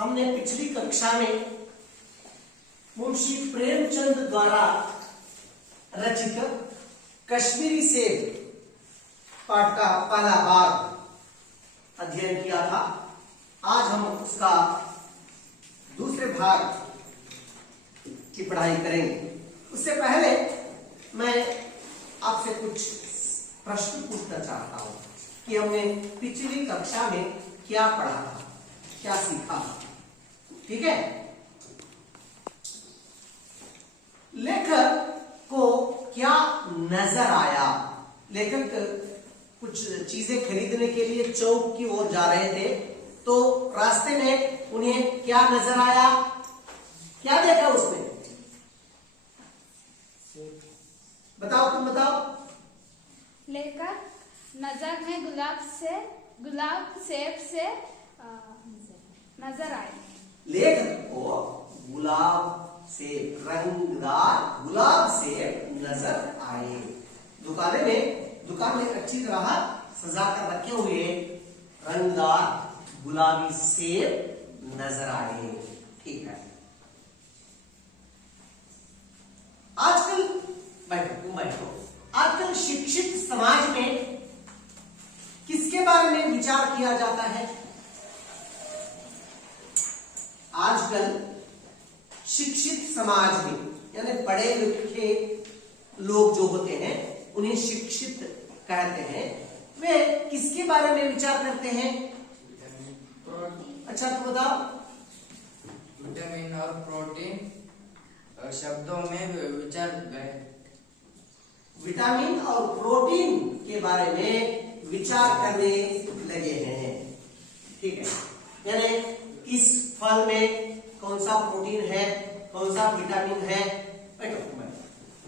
हमने पिछली कक्षा में मुंशी प्रेमचंद द्वारा रचित कश्मीरी सेब पाठ का पहला भाग अध्ययन किया था। आज हम उसका दूसरे भाग की पढ़ाई करेंगे। उससे पहले मैं आपसे कुछ प्रश्न पूछना चाहता हूं कि हमने पिछली कक्षा में क्या पढ़ा था, क्या सीखा। ठीक है, लेखक को क्या नजर आया। लेखक कुछ चीजें खरीदने के लिए चौक की ओर जा रहे थे, तो रास्ते में उन्हें क्या नजर आया, क्या देखा उसने? बताओ, तुम बताओ। लेखक नजर में गुलाब सेब से नजर आए। लेखक को गुलाब सेब, रंगदार गुलाब सेब नजर आए। दुकान में अच्छी तरह सजा कर रखे हुए रंगदार गुलाबी सेब नजर आए। ठीक है, आजकल बैठो। आजकल शिक्षित समाज में किसके बारे में विचार किया जाता है? आजकल शिक्षित समाज में, यानी पढ़े लिखे लोग जो होते हैं उन्हें शिक्षित कहते हैं। वे किसके बारे में विचार करते हैं? अच्छा, तो बताओ। विटामिन और प्रोटीन शब्दों में विचार गए। विटामिन और प्रोटीन के बारे में विचार करने लगे हैं। ठीक है, यानी इस फल में कौन सा प्रोटीन है, कौन सा विटामिन है,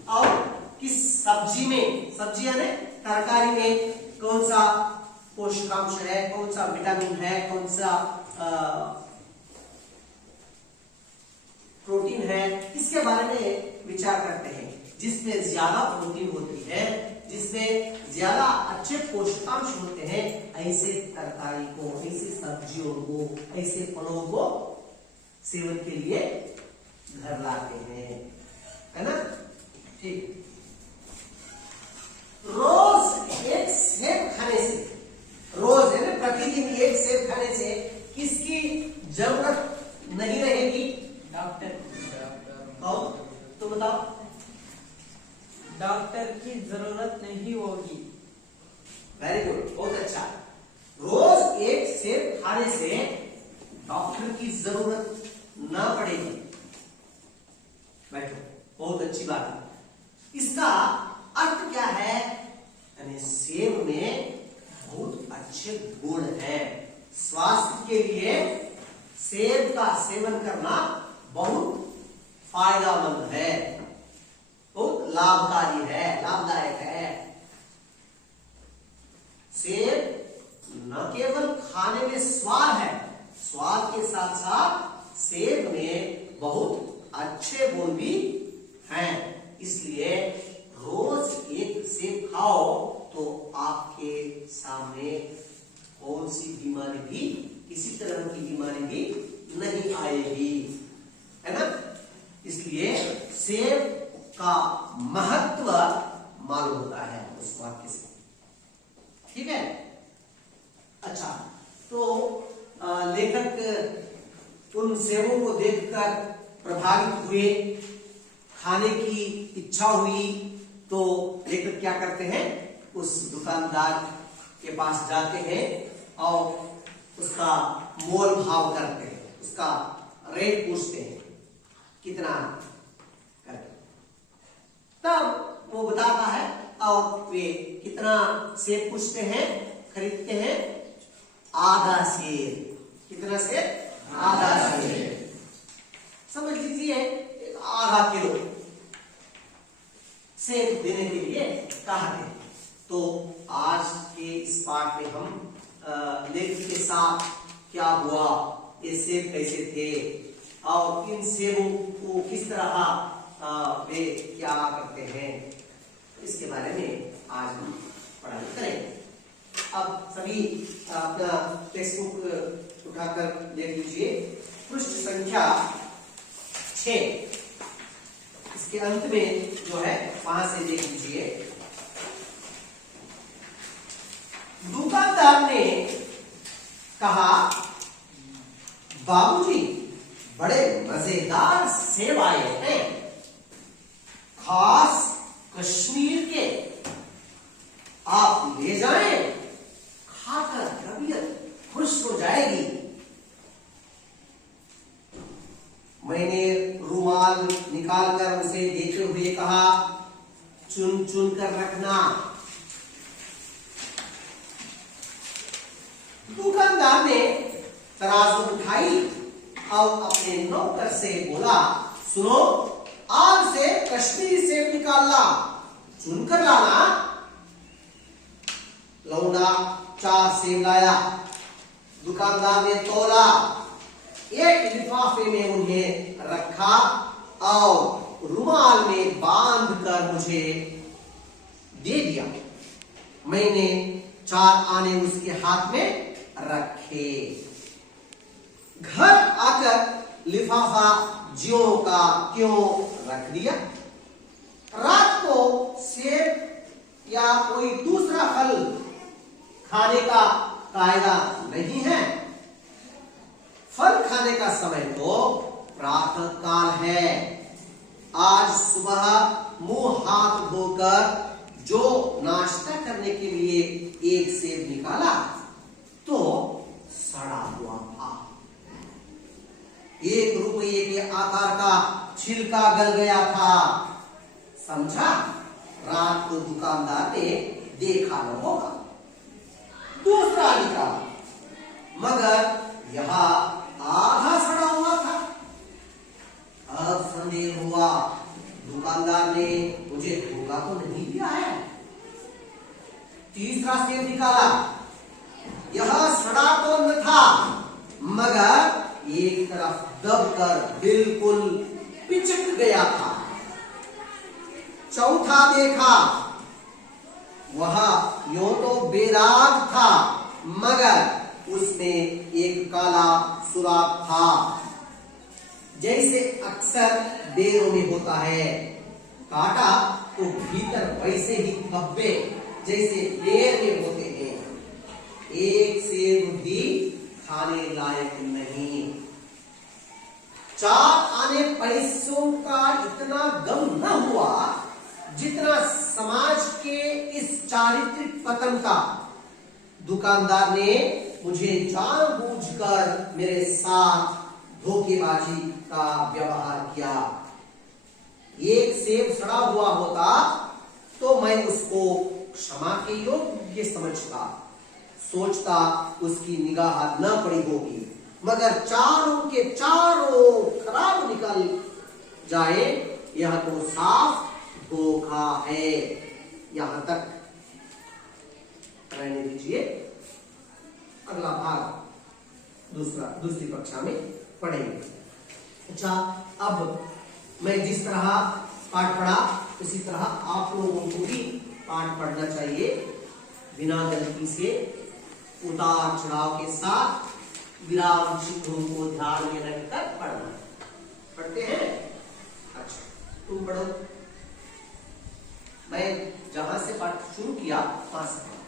और किस सब्जी यानी तरकारी में कौन सा पोषकांश है, कौन सा विटामिन है, कौन सा प्रोटीन है, इसके बारे में विचार करते हैं। जिसमें ज्यादा प्रोटीन होती है, जिसमें ज्यादा अच्छे पोषकांश होते हैं, ऐसे तरकारी को, ऐसे सब्जियों को, ऐसे फलों को सेवन के लिए घर लाते हैं, है ना? ठीक। रोज एक सेब खाने से, रोज यानी प्रतिदिन एक सेब खाने से किसकी जरूरत नहीं रहेगी? डॉक्टर तो बताओ। डॉक्टर की जरूरत नहीं होगी। वेरी गुड, बहुत अच्छा। रोज एक सेब खाने से डॉक्टर की जरूरत ना पड़ेगी। बैठो, बहुत अच्छी बात है। इसका अर्थ क्या है? यानी सेब में बहुत अच्छे गुण हैं। स्वास्थ्य के लिए सेब का सेवन करना बहुत फायदेमंद है, बहुत लाभकारी है, लाभदायक है। सेब न केवल खाने में स्वाद है, स्वाद के साथ साथ सेब में बहुत अच्छे गुण भी हैं। इसलिए रोज एक सेब खाओ तो आपके सामने कौन सी बीमारी भी, किसी तरह की बीमारी भी नहीं आएगी, है ना? इसलिए सेब का महत्व मालूम होता है उस वाक्य से। ठीक है, अच्छा। तो लेखक उन सेबों को देखकर प्रभावित हुए, खाने की इच्छा हुई, तो लेखक क्या करते हैं? उस दुकानदार के पास जाते हैं और उसका मोल भाव करते हैं, उसका रेट पूछते हैं, कितना करते। तब वो बताता है और वे कितना सेब पूछते हैं, खरीदते हैं? आधा सेब। कितना सेब? आधा सेब। समझ लीजिए आधा किलो सेब देने के लिए कहा है। तो आज के इस पाठ में हम लेखक के साथ क्या हुआ, ये सेब कैसे थे और इन सेबों को किस तरह वे क्या करते हैं, इसके बारे में आज हम पढ़ाई करेंगे। अब सभी अपना टेक्स्ट बुक उठाकर देख लीजिए। पृष्ठ संख्या 6, इसके अंत में जो है वहां से देख लीजिए। दुकानदार ने कहा, बाबूजी बड़े मजेदार सेब आए हैं, खास कश्मीर के, आप ले जाएं, खाकर तबीयत खुश हो जाएगी। मैंने रुमाल निकालकर उसे देते हुए कहा, चुन चुन कर रखना। दुकानदार ने तराजू उठाई और अपने नौकर से बोला, सुनो, आज से कश्मीरी सेब निकालना, चुनकर लाना। लौंडा 4 सेब लाया। दुकानदार ने तोला, एक लिफाफे में उन्हें रखा और रुमाल में बांधकर मुझे दे दिया। मैंने 4 आने उसके हाथ में रखे। घर आकर लिफाफा ज्यों का त्यों रख दिया। रात को सेब या कोई दूसरा फल खाने का कायदा नहीं है। फल खाने का समय तो प्रातः काल है। आज सुबह मुंह हाथ धोकर जो नाश्ता करने के लिए एक सेब निकाला तो सड़ा हुआ था। 1 रुपये के आकार का छिलका गल गया था। समझा? रात को दुकानदार ने देखा न होगा। दूसरा निकाला, मगर यह आधा सड़ा हुआ था। अब संदेह हुआ, दुकानदार ने मुझे धोखा तो नहीं दिया है। तीसरा सेब निकाला, यह सड़ा तो न था, मगर एक तरफ दबकर बिल्कुल पिचक गया था। चौथा देखा, वह यूं तो बेदाग था, मगर उसमें एक काला सुराख था, जैसे अक्सर बेरों में होता है। काटा तो भीतर वैसे ही धब्बे जैसे बेर में होते हैं। एक सेब भी खाने लायक नहीं। 4 आने पैसों का इतना गम न हुआ जितना समाज के इस चारित्रिक पतन का। दुकानदार ने मुझे जानबूझकर मेरे साथ धोखेबाजी का व्यवहार किया। एक सेब सड़ा हुआ होता तो मैं उसको क्षमा के योग्य समझता, सोचता उसकी निगाह न पड़ी होगी, मगर चारों के चारों खराब निकल जाए, यह तो साफ धोखा है। यहां तक रहने दीजिए, अगला भाग दूसरी कक्षा में पढ़ेंगे। अच्छा, अब मैं जिस तरह पाठ पढ़ा उसी तरह आप लोगों को भी पाठ पढ़ना चाहिए, बिना गलती से, उतार चढ़ाव के साथ, विराम चिन्हों को ध्यान में रखकर पढ़ना। पढ़ते हैं? अच्छा, तुम पढ़ो। मैं जहां से पाठ शुरू किया वहां से पढ़ो।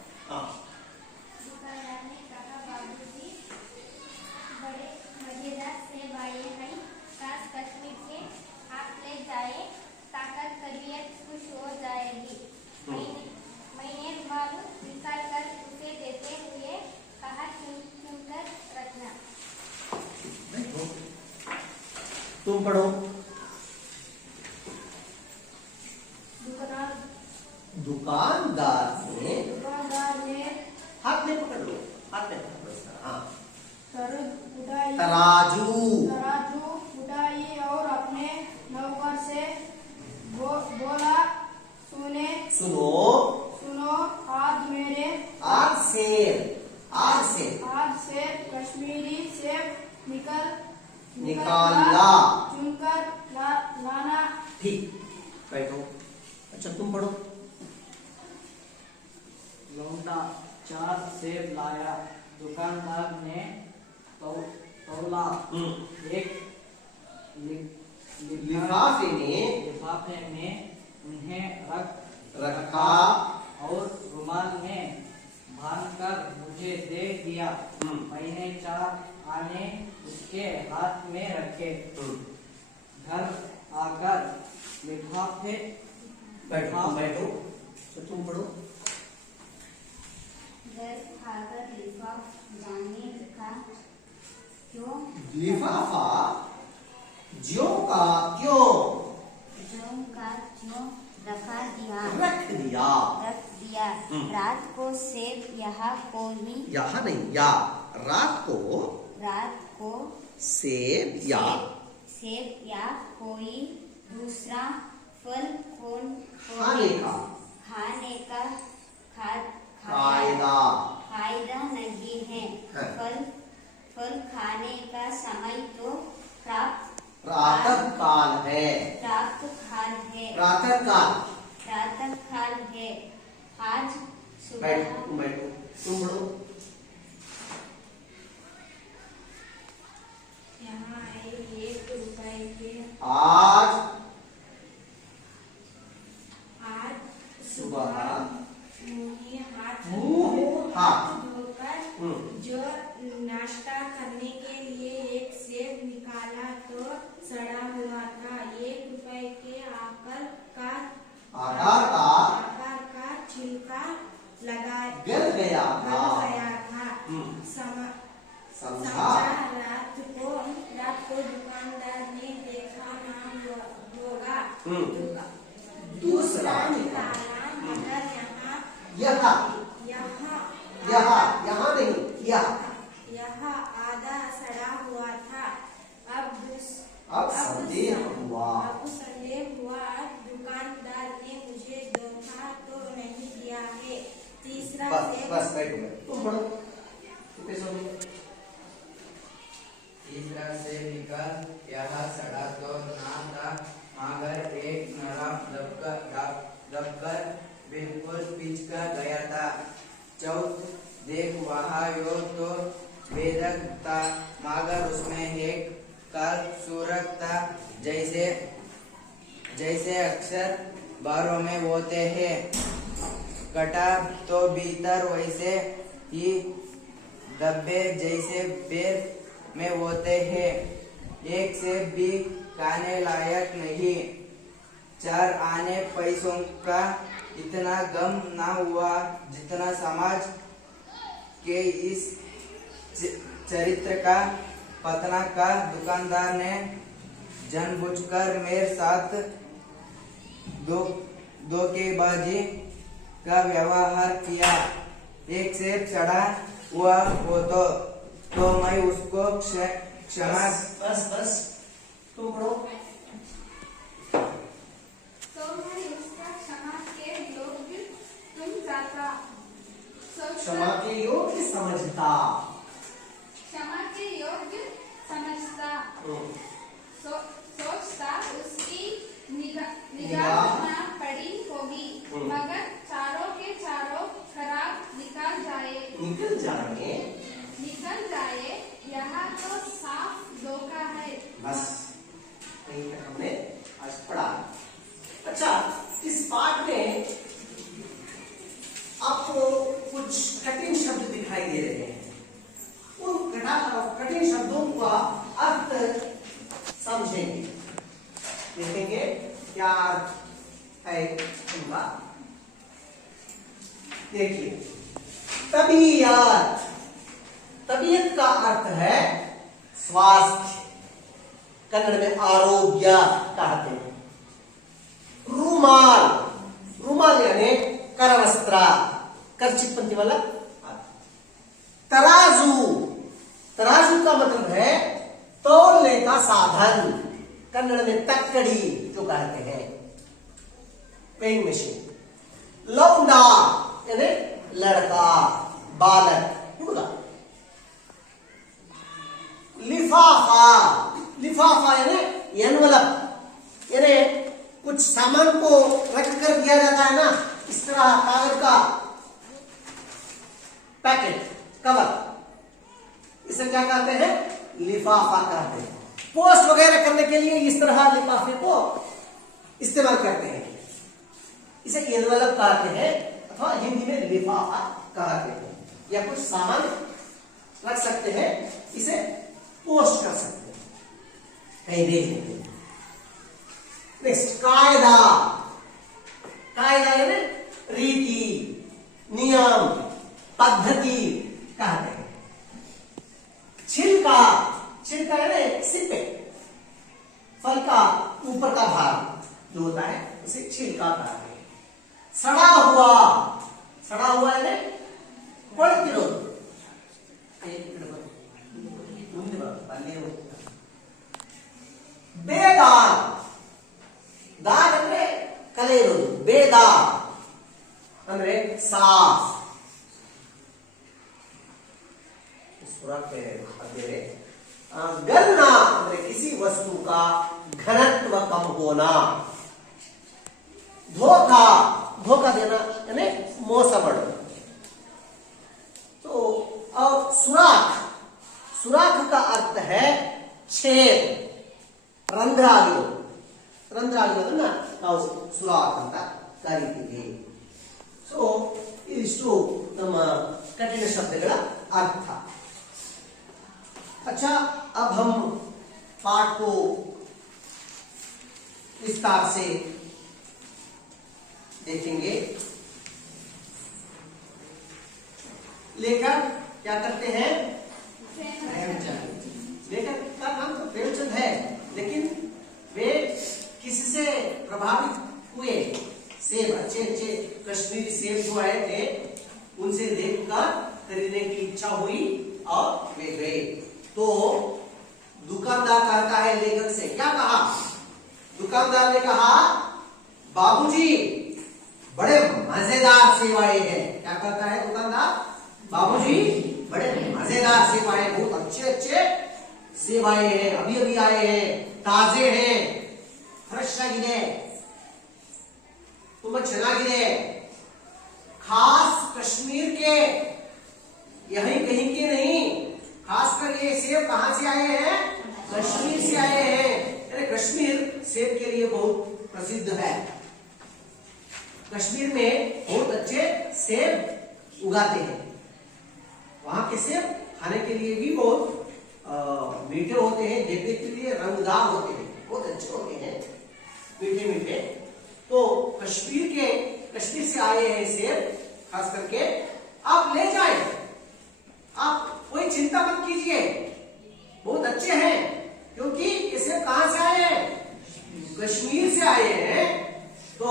दुकानदार ने कहा, बाबूजी बड़े मजेदार सेब आए हैं, खास कश्मीर के, आप ले जाए, ताकत तबीयत खुश हो जाएगी। मैंने रुमाल निकाल कर उसे देते हुए कहा, चुन कर रखना। तुम पढ़ो। दुकानदार ने हाथ में पकड़ लो, हाथ में पकड़ लो। हाँ, तराजू उठाई और अपने नौकर से बोला, सुनो, आज से कश्मीरी सेब निकालना, चुनकर लाना। ठीक, बैठो। अच्छा, तुम पढ़ो। लौंडा 4 सेब लाया। दुकानदार ने तौला। एक लिफाफे में उन्हें रखा और रुमाल में बांधकर मुझे दे दिया। मैंने 4 आने उसके हाथ में रखे। घर आकर लिफाफे बैठो तो तुम पढ़ो। घर आकर जाने रखा क्यों लिफाफा ज्यों का त्यों रखा दिया रख दिया। रात को सेब यहाँ नहीं या रात को सेब या कोई दूसरा फल खाने का कायदा नहीं है। फल खाने का समय तो प्रातः काल है। आज सुबह बैठो तुम पढ़ो। यहाँ 1 रुपए के आज सुबह मुंह हाथ धोकर जो नाश्ता करने के लिए एक सेब निकाला तो सड़ा हुआ था। 1 रुपए के आकार का छिलका गिर गया था। समझा। रात को दुकानदार ने देखा ना होगा। दूसरा निकाला मगर यहाँ नहीं यह आधा सड़ा हुआ था। अब संदेह हुआ। दुकानदार ने मुझे धोखा तो नहीं दिया है। तीसरा बस बैठो तुम पढ़ो। तीसरा से निकल यह सड़ा तो ना था मगर एक नरम दबकर बिल्कुल पिच कर गया था। चौथ देख वहाँ यो तो वेदक था मगर उसमें एक काल सूरत था जैसे अक्सर बारों में होते हैं। कटा तो भीतर वैसे ही डब्बे जैसे पैर में होते हैं। एक से भी खाने लायक नहीं। 4 आने पैसों का इतना गम ना हुआ जितना समाज के इस चरित्र का पतना का दुकानदार ने जानबूझकर मेरे साथ धोखेबाजी का व्यवहार किया। एक सेब सड़ा हुआ हो तो मैं उसको क्षमा बस तुम पढ़ो। तो मैं उसका क्षमा के योग्य समझता। क्षमा के योग्य समझता। सोचता उसकी निगाह ना पड़ी होगी मगर चारों के चारों खराब निकल जाए। यहाँ तो साफ धोखा है। बस यही तक हमने आज पढ़ा। अच्छा, इस पाठ में आपको कुछ कठिन शब्द दिखाई दे रहे हैं। उन कठिन शब्दों का अर्थ समझेंगे, देखेंगे क्या अर्थ है उनका। देखिए, तबीयत का अर्थ है स्वास्थ्य, कन्नड़ में आरोग्य कहते हैं। रूमाल यानी करवस्त्र, करचिपंती वाला। तराजू का मतलब है तौलने का साधन, कन्नड़ में तक्कड़ी जो कहते हैं, वेइंग मशीन। लौंडा यानी लड़का, बालक, हुड़ा। लिफाफा यानी एनवलप, यानी कुछ सामान को रख कर दिया जाता है ना, इस तरह कागज का पैकेट, कवर, इसे क्या कहते हैं? लिफाफा कहते हैं। पोस्ट वगैरह करने के लिए इस तरह लिफाफे को इस्तेमाल करते हैं, इसे एनवेलप कहते हैं अथवा हिंदी में लिफाफा कहते हैं। या कुछ सामान रख सकते हैं, इसे पोस्ट कर सकते हैं, कहीं भेज देते हैं। नेक्स्ट कायदा, कायदा यानी रीति, नियम, पद्धति कहते हैं। छिलका, छिलका यानी सिप्पे, फल का ऊपर का भाग जो होता है उसे छिलका कहते हैं। सड़ा हुआ, सड़ा हुआ यानी ಕೊಳ್ತಿರೋದು, ಬೇದಾರ್, ದಾರ್ ಅಂದ್ರೆ ಕಲೆ ಇರೋದು, ಬೇದಾರ್ ಅಂದ್ರೆ ಸಾಫ್, गलना ಅಂದ್ರೆ किसी वस्तु का घनत्व कम होना, धोखा, धोखा देना यानी ಮೋಸ ಮಾಡೋದು। तो और सुराख, सुराख का अर्थ है छेद, ರಂಧ್ರ ಆಗಿರೋದು, ರಂಧ್ರ ಆಗಿರೋದನ್ನ ನಾವು ಸುರಾಖ್ ಅಂತ ಕರೀತೀವಿ। ಸೊ ಇದಿಷ್ಟು ನಮ್ಮ कठिन शब्दಗಳ अर्थ। अच्छा, अब हम पाठ को विस्तार से देखेंगे। लेखक क्या करते हैं? प्रेमचंद। लेखक का नाम तो प्रेमचंद है, लेकिन वे किससे प्रभावित हुए? सेब, अच्छे अच्छे कश्मीरी सेब जो आए थे उनसे देखकर खरीदने की इच्छा हुई और वे गए। तो दुकानदार कहता है लेखक से, क्या कहा? दुकानदार ने कहा, बाबूजी बड़े मजेदार सेब आए हैं। क्या कहता है दुकानदार? बाबूजी बड़े मजेदार सेब आए, बहुत अच्छे अच्छे सेब आए हैं, अभी अभी आए हैं, ताजे हैं, फ्रेश आಗಿದೆ, ತುಂಬಾ ಚೆನ್ನಾಗಿದೆ, खास कश्मीर के, यहीं कहीं के नहीं, खासकर ये सेब कहां से आए हैं? कश्मीर से आए हैं। अरे कश्मीर सेब के लिए बहुत प्रसिद्ध है, कश्मीर में बहुत अच्छे सेब उगाते हैं, वहां के सेब खाने के लिए भी बहुत मीठे होते हैं, देखने के लिए रंगदार होते हैं, बहुत अच्छे होते हैं, मीठे मीठे। तो कश्मीर से आए हैं सेब, खास करके आप ले जाएं, आप कोई चिंता मत कीजिए, बहुत अच्छे हैं, क्योंकि ये सेब कहां से आए हैं? कश्मीर से आए हैं। तो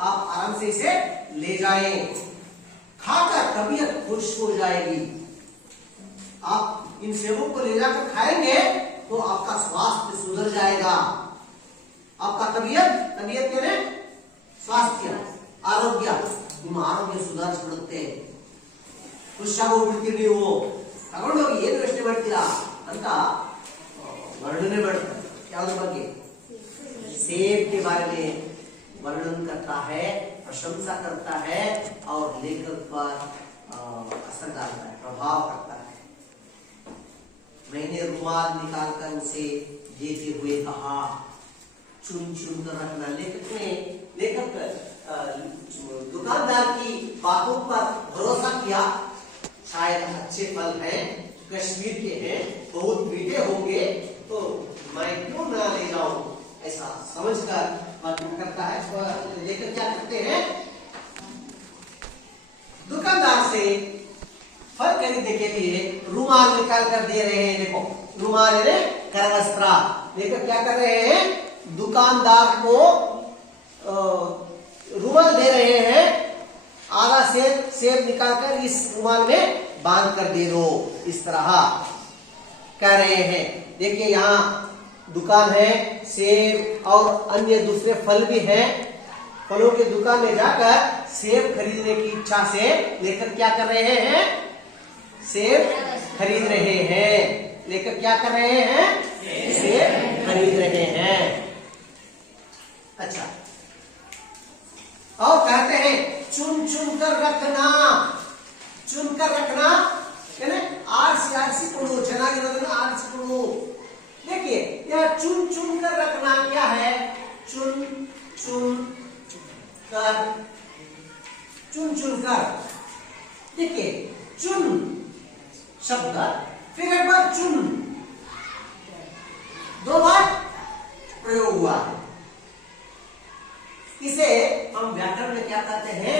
आप आराम से इसे ले जाएं, खाकर तबीयत खुश हो जाएगी। आप इन सेबों को ले जाकर खाएंगे तो आपका स्वास्थ्य सुधर जाएगा, आपका तबीयत यानी स्वास्थ्य, ಆರೋಗ್ಯ, ನಿಮ್ಮ ಆರೋಗ್ಯ ಸುಧಾರಿಸಿಬಿಡುತ್ತೆ, ಖುಷಿಯಾಗೋಗ್ಬಿಡ್ತೀರಿ ನೀವು, ತಗೊಂಡೋಗಿ ಏನು ಯೋಚನೆ ಮಾಡ್ತೀರಾ ಅಂತ वर्णन बढ़ता है। क्या ಬಗ್ಗೆ? सेब के बारे में वर्णन करता है, प्रशंसा करता है और लेखक पर असर डालता है, प्रभाव करता है। मैंने रुमाल निकालकर उसे देते हुए कहा, चुन चुन कर रखना। लेखक दुकानदार की बातों पर भरोसा किया, शायद अच्छे फल हैं, कश्मीर के हैं, बहुत मीठे होंगे, तो मैं क्यों ना ले जाऊं, ऐसा समझकर वर्णन करता है। लेखक क्या करते हैं? दुकानदार से फल खरीदने के लिए रुमाल निकाल कर दे रहे हैं। देखो, रुमाल है करवस्त्रा। लेखक क्या कर रहे हैं? दुकानदार को रुमाल दे रहे हैं, आधा सेब निकालकर इस रुमाल में बांध कर दे दो, इस तरह कह रहे हैं। देखिए यहाँ दुकान है, सेब और अन्य दूसरे फल भी हैं। फलों के दुकान में जाकर सेब खरीदने की इच्छा से लेखक क्या कर रहे हैं? सेब खरीद रहे हैं। लेखक क्या कर रहे हैं? सेब खरीद रहे हैं। अच्छा, और कहते हैं चुन चुन कर रखना। चुन कर रखना यानी आरिಸಿ ಆರಿಸಿಕೊಂಡು, ಚೆನ್ನಾಗಿರೋದನ್ನ ಆರಿಸಿಕೊಂಡು या चुन चुन कर रखना क्या है? चुन चुन कर, चुन चुन कर। देखिए चुन शब्द, फिर एक बार चुन, दो बार प्रयोग हुआ है। इसे हम व्याकरण में क्या कहते हैं?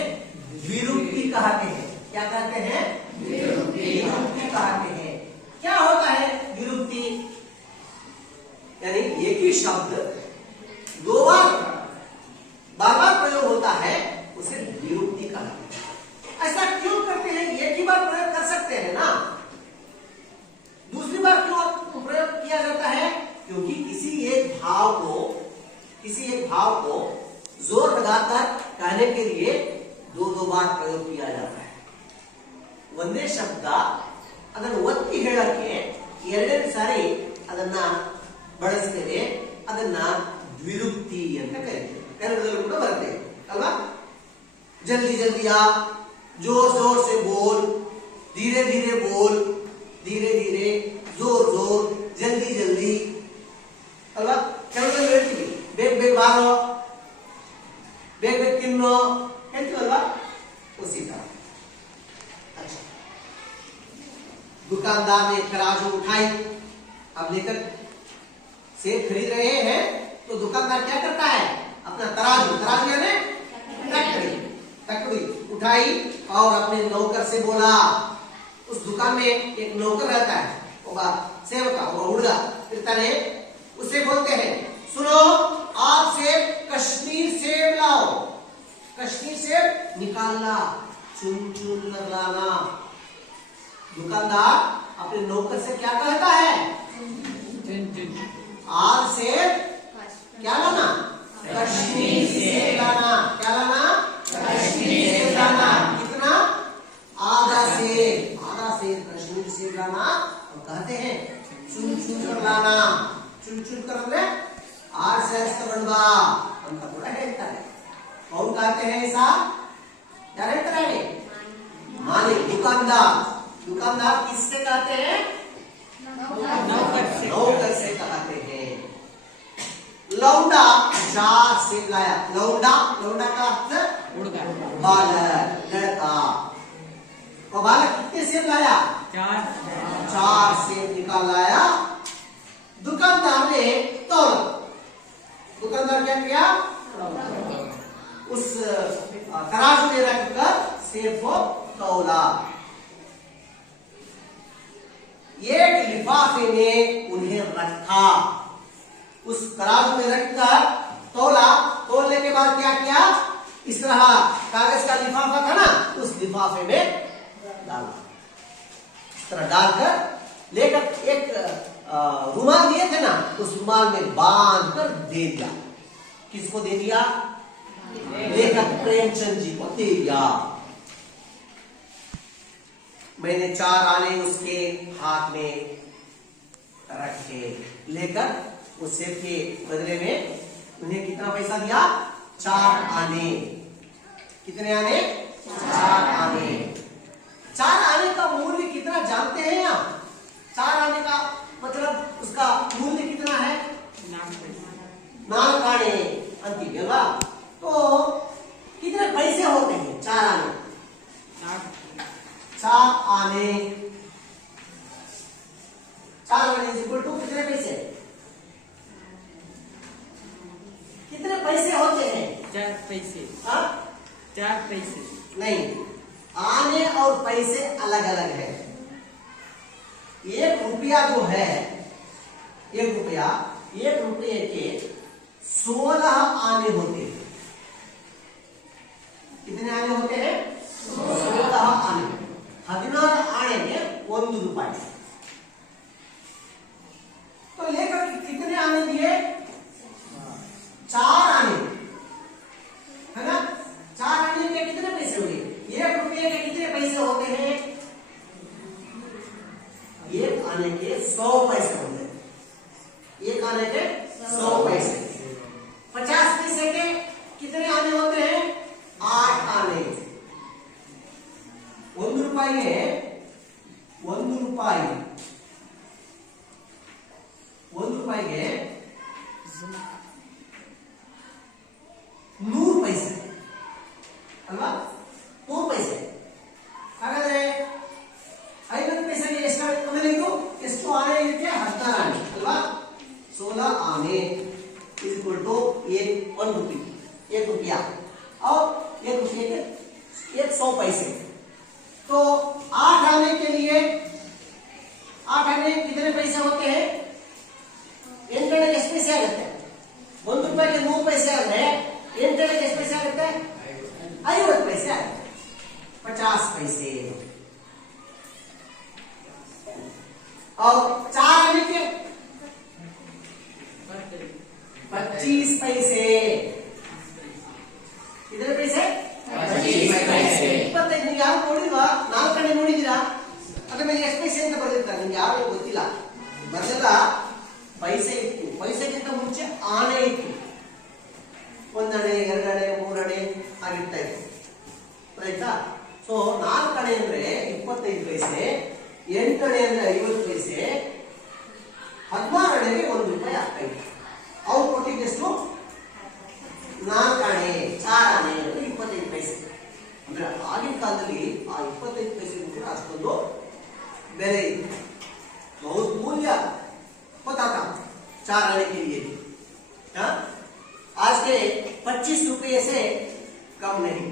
द्विरूपी कहते हैं। क्या कहते हैं? द्विरूपी कहते हैं। क्या होता है द्विरूपी? यानी एक ही शब्द दो बार बार प्रयोग होता है, उसे द्विरूपी कहते हैं। ऐसा क्यों करते हैं? एक ही बार प्रयोग कर सकते हैं ना, दूसरी बार क्यों प्रयोग किया जाता है? क्योंकि किसी एक भाव को जोर लगाकर कहने के लिए दो बार प्रयोग किया जाता है। ಒಂದೇ ಶಬ್ದ ಅದನ್ನು ಒತ್ತಿ ಹೇಳಕ್ಕೆ ಎರಡೆರಡು ಸಾರಿ ಅದನ್ನ ಬಳಸ್ತೇವೆ, ಅದನ್ನ ದ್ವಿರುಕ್ತಿ ಅಂತ ಕರೀತೇವೆ। ಕನ್ನಡದಲ್ಲೂ ಕೂಡ ಬರುತ್ತೆ ಅಲ್ವಾ? जल्दी जल्दी आ, जोर जोर से बोल, धीरे धीरे बोल, धीरे धीरे, जोर जोर, जल्दी जल्दी अल्वा? कन्नडದಲ್ಲಿ ಹೇಳ್ತೀವಿ ಬೇಗ ಬೇಗ ಬಾರೋ, ಬೇಗ ಬೇಗ ತಿನ್ನೋ ಹೇಳ್ತೀವಲ್ವಾ? उसी तरह। अच्छा, दुकानदार ने तराजू उठाई, अब लेकर सेब खरीद रहे हैं तो दुकानदार क्या करता है? अपना तराजू यानी तकड़ी उठाई और अपने नौकर से बोला। उस दुकान में एक नौकर रहता है, वो सेवका, वो हुड़गा फिरता है, उससे बोलते हैं सुनो आप सेब कश्मीर सेब लाओ, कश्मीर सेब निकालना, चुन चुन कर लाना। दुकानदार अपने नौकर से क्या कहता है? आज सेब क्या लाना? कश्मीर सेब लाना। क्या लाना? कश्मीर सेब लाना। कितना? आधा सेब कश्मीर सेब लाना। हम कहते हैं चुन चुन कर लाना, चुन चुन कर ಅಂದ್ರೆ ಆರ್ ಸೇರ್ಸ್ ತಗೊಂಡ್ ಬಾ ಅಂತ ಕೂಡ ಹೇಳ್ತಾರೆ। कौन कहते हैं ऐसा? क्या ಹೇಳ್ತಾರೆ? मालिक, दुकानदार किससे कहते हैं? नौकर से कहते हैं। लौंडा 4 सेब लाया। लौंडा का अर्थ बालक, लड़का। और बालक कितने सेब लाया? 4 सेब निकाल लाया। दुकानदार ने तौला। दुकानदार क्या किया? उस तराजू में रखकर सेब को तौला। एक लिफाफे में उन्हें रखा। उस तराजू में रखकर तौला। तौलने के बाद क्या किया? इस तरह कागज का लिफाफा था ना, उस लिफाफे में डाला। इस तरह डालकर लेकर एक रुमाल दिए थे ना, उस रुमाल में बांध कर दे दिया। किसको दे दिया? लेखक प्रेमचंद जी को दे दिया। मैंने 4 आने उसके हाथ में रखे। लेकर उस सेब के बदले में उन्हें कितना पैसा दिया? 4 आने। कितने आने? 4 आने। 4 आने का मूल्य कितना जानते हैं आप? 4 आने का मतलब उसका मूल्य कितना है? 4 आने अंतिम अल्वा? तो कितने पैसे होते हैं 4 आने? 4 आने इक्वल टू कितने पैसे? कितने पैसे होते हैं? 4 पैसे। 4 पैसे नहीं, आने और पैसे अलग अलग है। 1 रुपया जो है, 1 रुपये के 16 आने होते हैं। कितने आने होते हैं? 16 आने। 16 आने में 1 रुपये। तो लेकर कितने आने दिए? 4 आने, है ना? 4 आने के कितने पैसे हुए? 1 रुपये के कितने पैसे होते हैं? 1 आने के 100 पैसे होते हैं। 1 आने के 100 पैसे। 50 पैसे के कितने आने होते हैं? 8 आने। 1 रुपये है, 1 रुपये ನಮಗೆ 100 ಪೈಸೆ ಅಲ್ವಾ, 100 ಪೈಸೆ. ಹಾಗಾದ್ರೆ 50 ಪೈಸೆಗೆ ಎಷ್ಟು ಆಮೇಲೆ ಇದು ಎಷ್ಟು ಆನೆ ಇದಕ್ಕೆ 16 ಆನೆ ಅಲ್ವಾ. 16 आने इज इक्वल टू 1 रुपये, 1 रुपया और 1 रुपये के 100 पैसे. तो 8 आने के लिए 8 आने कितने पैसे होते हैं? 8 आने ಎಷ್ಟು पैसे ಆಗುತ್ತೆ? 1 ರೂಪಾಯಿಗೆ 100 पैसे ಆದ್ರೆ 8 ಆನೆಗೆ ಎಷ್ಟು पैसे ಆಗುತ್ತೆ? 50 पैसे ಆಗುತ್ತೆ. 50 पैसे. और 4 आने के 25 पैसे. कितने पैसे? 25 पैसे. 25 ನಿಮಗೆ ಯಾರು ನೋಡಿಲ್ವಾ? 4 ಕಡೆ ನೋಡಿದಿರಾ? ಅದ್ರ ಮೇಲೆ ಎಷ್ಟು ಪೈಸೆ ಅಂತ ಬರೆದಿರ್ತಾರೆ, ನಿಮ್ಗೆ ಯಾರು ಗೊತ್ತಿಲ್ಲ. ಬರೆದಿಲ್ಲ, ಪೈಸೆ ಇತ್ತು. ಪೈಸೆಗಿಂತ ಮುಂಚೆ ಆನೆ ಇತ್ತು. 1 ಅಣೆ 2 ಅಣೆ 3 ಅಣೆ ಆಗಿರ್ತಾ ಇತ್ತು. ಆಯ್ತಾ? ಸೊ 4 ಅಣೆ ಅಂದ್ರೆ 25 ಪೈಸೆ, 8 ಅಣೆ ಅಂದ್ರೆ 50 ಪೈಸೆ, 16 ಅಣೆಗೆ 1 ರೂಪಾಯಿ ಆಗ್ತಾ ಇತ್ತು. ಅವ್ರು ಕೊಟ್ಟಿದ್ದೆಷ್ಟು? 4 ಆನೆ 4 ಆನೆ 25 ಪೈಸೆ. ಅಂದ್ರೆ ಆಗಿನ ಕಾಲದಲ್ಲಿ ಆ 25 ಪೈಸೆ ಕೂಡ ಅಷ್ಟೊಂದು ಬೆಲೆ ಇತ್ತು, बहुत मूल्य होता था 4 आने के लिए. आज के 25 रुपये से कम नहीं,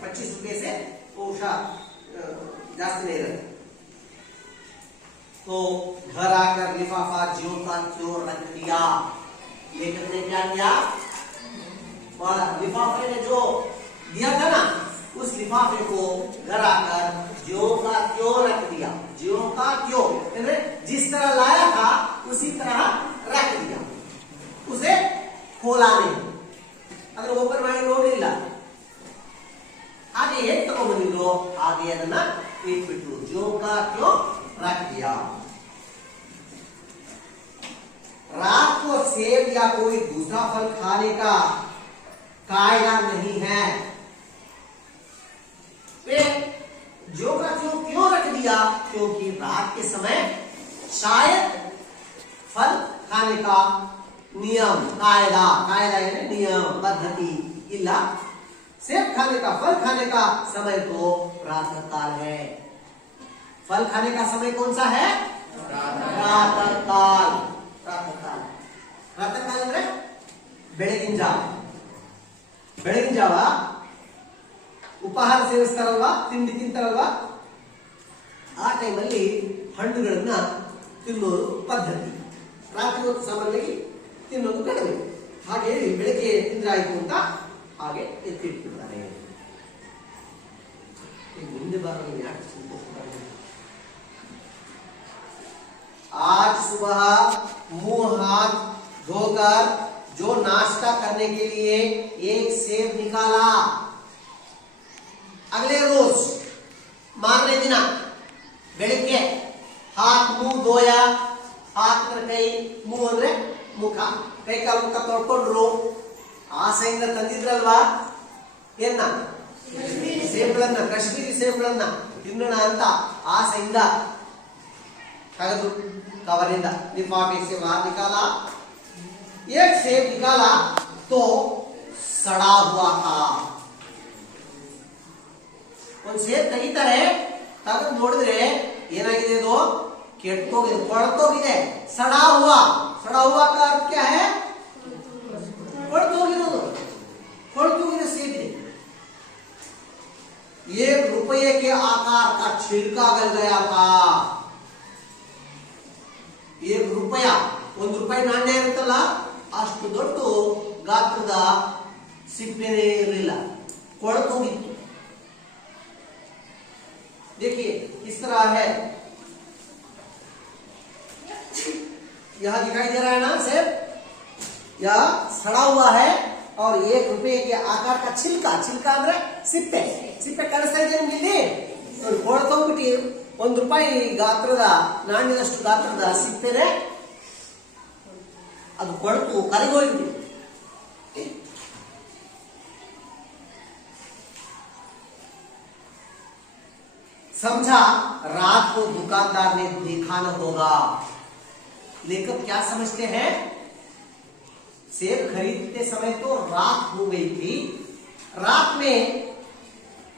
25 रुपये से ऊषा जास्त नहीं रहता. तो घर आकर लिफाफा ज्यों का त्यों रख दिया. लेखक ने क्या किया? और लिफाफे ने जो दिया था ना, उस लिफाफे को घर आकर ज्यों का त्यों रख दिया. ज्यों का त्यों जिस तरह लाया था उसी तरह रख दिया. उसे खोला नहीं, अगर ओपन ಮಾಡಿ ನೋಡಿಲ್ಲ, ಹಾಗೆ ಹೇಗೆ ತಗೊಂಡ್ಬಂದಿದ್ರು ಹಾಗೆ ಅದನ್ನ ಇಟ್ಬಿಟ್ರು. ज्यों का त्यों रख दिया. रात को सेब या कोई दूसरा फल खाने का कायदा नहीं है. जो का जो क्यों रख दिया? क्योंकि रात के समय शायद फल खाने का नियम कायदा यानी नियम पद्धति इल्ला. सेब खाने का फल खाने का समय तो प्रातः काल है. फल खाने का समय कौन सा है? प्रातः काल. ಪ್ರಾತಃ ಕಾಲ ಅಂದ್ರೆ ಬೆಳಗಿನ ಜಾವ. ಬೆಳಗಿನ ಜಾವ ಉಪಹಾರ ಸೇವಿಸ್ತಾರಲ್ವಾ, ತಿಂಡಿ ತಿಂತಾರಲ್ವಾ, ಆ ಟೈಮಲ್ಲಿ ಹಣ್ಣುಗಳನ್ನ ತಿನ್ನೋದು ಪದ್ಧತಿ. ರಾತ್ರಿ ಹೊತ್ತು ಸಾಮಾನ್ಯವಾಗಿ ತಿನ್ನೋದು ಕಡಿಮೆ. ಹಾಗೆ ಬೆಳಗ್ಗೆ ತಿಂದ್ರಾಯ್ತು ಅಂತ ಹಾಗೆ ಎತ್ತಿಟ್ಬಿಡ್ತಾರೆ. ಮುಂದೆ ಬರೋದು ಯಾಕೆ आज सुबह मुंह हाथ धोकर जो नाश्ता करने के लिए एक सेब निकाला. अगले रोज मारने दिन ಬೆಳಗ್ಗೆ हाथ मुंह धोया. हाथ ಅಂದ್ರೆ ಕೈ, मुंह ಅಂದ್ರೆ ಮುಖ. ಕೈ ಕಾಲು ಮುಖ ತೊಳ್ಕೊಂಡ್ರು. ಆಸೆಯಿಂದ ತಂದಿದ್ರಲ್ವಾ ಏನ ಸೇಬ್ಗಳನ್ನ, ಕಾಶ್ಮೀರಿ ಸೇಬ್ಗಳನ್ನ ತಿನ್ನೋಣ ಅಂತ ಆಸೆಯಿಂದ ತೆಗೆದು कवरिंदा लिफाफे से बाहर निकाला. एक सेब निकाला तो सड़ा हुआ था. ಒಂದು ಸೇಬ್ ತೆಗಿತಾರೆ, ತೆಗೆದು ನೋಡಿದ್ರೆ ಏನಾಗಿದೆ? ಇದು ಕೆಟ್ಟೋಗಿದೆ, ಕೊಳ್ತೋಗಿದೆ. सड़ा हुआ. सड़ा हुआ का अर्थ क्या है? ಕೊಳ್ತೋಗಿರೋದು. ಕೊಳ್ತೋಗಿರೋ ಸೇಬ್ ಇದೆ. 1 रुपये के आकार का छिलका गल गया था. 1 ರೂಪಾಯಿ, 1 ರೂಪಾಯಿ ನಾಣ್ಯ ಇರುತ್ತಲ್ಲ, ಅಷ್ಟು ದೊಡ್ಡ ಗಾತ್ರದ ಸಿಪ್ಪೆನೇ ಇರಲಿಲ್ಲ, ಕೊಳತೋಗಿತ್ತು. देखिए किस तरह है, यहाँ दिखाई दे रहा है ना सेब, यह सड़ा हुआ है और 1 रुपये के आकार का छिलका. छिलका ಅಂದ್ರೆ ಸಿಪ್ಪೆ. ಸಿಪ್ಪೆ ಕಾಣಿಸ್ತಾ ಇದೆ ನಿಮ್ಗೆ ಇಲ್ಲಿ? ಕೊಳತೋಗ್ಬಿಟ್ಟು 1 ರೂಪಾಯಿ ಗಾತ್ರದ ನಾಣ್ಯದಷ್ಟು ಗಾತ್ರದ ಸಿಪ್ಪೆನೆ ಅದು ಕೊಳತು ಕರಗೋಯ್ತು. समझा रात को दुकानदार ने देखा न होगा. लेखक क्या समझते हैं? सेब खरीदते समय तो रात हो गई थी। रात में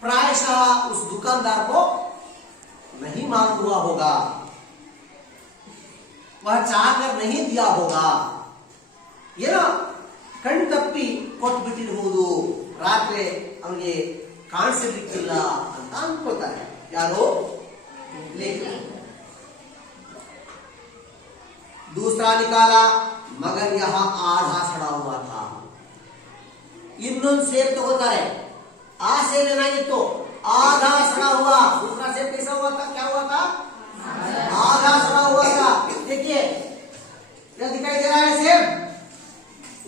प्रायशः उस दुकानदार को नहीं मालूम हुआ होगा, वह चाहकर नहीं दिया होगा। ಏನೋ ಕಣ್ ತಪ್ಪಿ ಕೊಟ್ಬಿಟ್ಟಿರಬಹುದು, ರಾತ್ರಿ ಅವನಿಗೆ ಕಾಣಿಸಿರ್ಲಿಕ್ಕಿಲ್ಲ ಅಂತ ಅನ್ಕೊಳ್ತಾರೆ ಯಾರೋ लेखक। दूसरा निकाला मगर यहां आधा सड़ा हुआ था। ಇನ್ನೊಂದು ಸೇब ತಗೋತಾರೆ, आ सेब ಏನಾಗಿತ್ತು आधा सड़ा हुआ। दूसरा सेब कैसा हुआ था, क्या हुआ था, आधा सड़ा हुआ था। देखिए क्या दिखाई दे रहा है सेब,